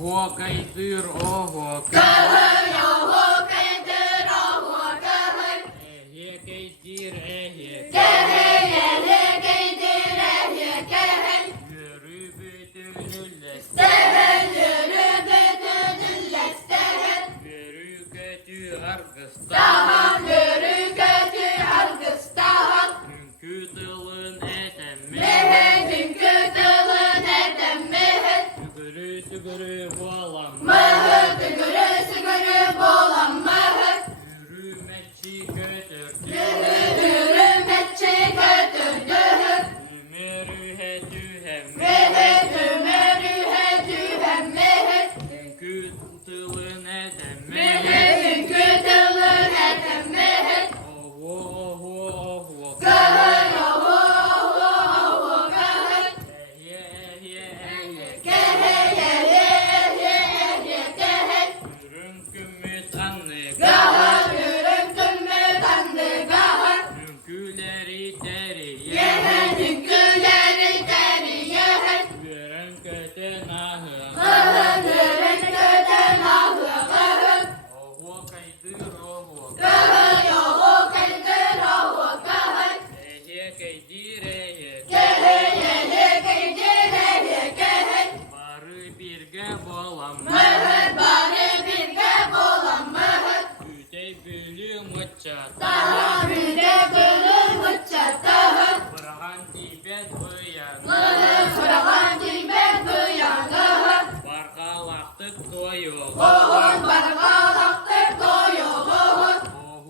Oho kaydır oho Kahır oho kaydır oho kahır. Ehye kaydır ehye Kahır ehye kaydır ehye kahır. Yürü bütün Stehel yürü bütün stehel. Yürü kötü arkastan Stahal yürü kötü argıstahal. Dünkü tılın etem Mehe dünkü tılın edem mehe. Sügürü sügürü boğalam Mehe tügürü sügürü boğulan mehe. Yürümekçi götür Yürümetçi götürdüğü. Tümerühe tühem Mehe tümerühe tühem mehe. Dünkü tılın etem Mehe dünkü tılın edem mehe. Oho oho oho Kahır oho oho oho kahır. Ehye ehye ehye Kehe yehye ehye ehye kehe. Yürüm kümmüt anne Kahır yürüm tümmü kandı kahır. Dünküleri deri Yehe dünküleri deri yehe. Yürüm kötü nahı Kahır yürüm köten ahı kahır. Oho kaydır oho Kahır oho kaydır oho kahır. Ehye kaydır ehye Kehe yehye kaydır ehye kehe. Barı birge boğalam Mehe bari birge boğulan mehe. Üte bülü mıçat Daha müde gülür bıçak kahır. Bırhan tibet bıyan Mehe kırahan dilber duyan kahır. Barkalaktık doyul Oğul bargalaktır doyul oğul.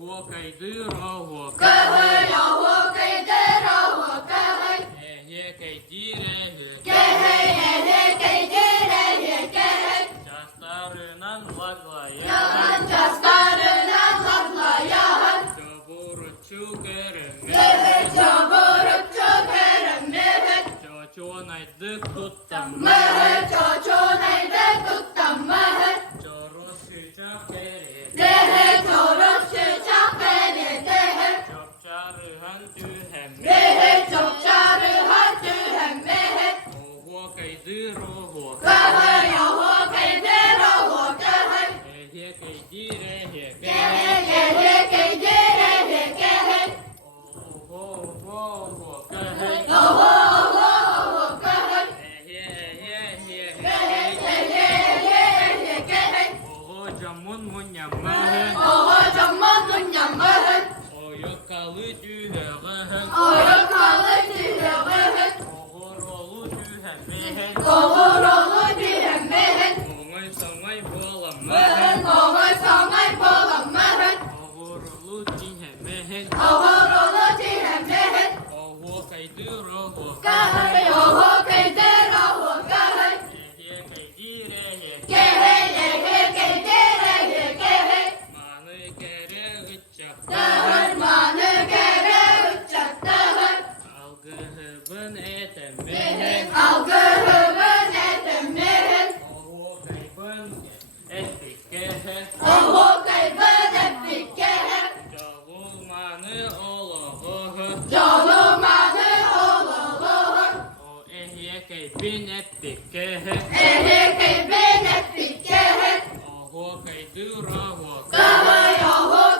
Oho kaydır oho Kahır oğul kaydır oğul kahır. Ehye kaydır ehye Kehe yehye kaydır ehye kehe. Çastarınan vaglaya Yahan çastarına lafla yahan. Çoburuçu görüm Mehe çaburup çökerim mehe. Çoçonaydık tuttam Mehe çocuğun elde tuttam mehe. Çoruşucak eri Dehe çorup çiçak beni dehe. Çopçarıhan tühem Mehe çok çağrıhan tühem mehe. Oho kaydır oho Kahır yoğu kaydır oğu kahır. Ehye kaydır ehye Kehe yehye kaydır ehye kehe. Oho oho oho kahey Oğu oğu oğu kahır. Ehye ehye ehye Kehe yehye yehye ehye kehe. Oho camun munyamahın Oğu camman dünyam kahır. Oyukalı tühegahın Oğu kalı tüyüğühün. Oğurolu tühemehen Oğur oğlu tüyüm mehin. Oğay samay boğalamahın Mehin oğur samay boğulan mehin. Oğurolu tühemehen Oğur oğlu tüyüm mehin. Oho kaydır oho Kahır yoğu kaydır oğu kahır. Ehye kaydır ehye Kehe yehye kaydır ehye kehe. Manı kere ıçak Kahır manı kere uçak kahır. Algıhıbın etemehen Algıhımın etim mehin. Oho kaybın ettikehen Oğu kaybın ettik kehe. Çalulmanı olohuhu Yolumanı oğlu oğul. O ehye kaybin ettikehen Ehye kaybın ettik kehe. Oho kaydır oho Kahır yoğu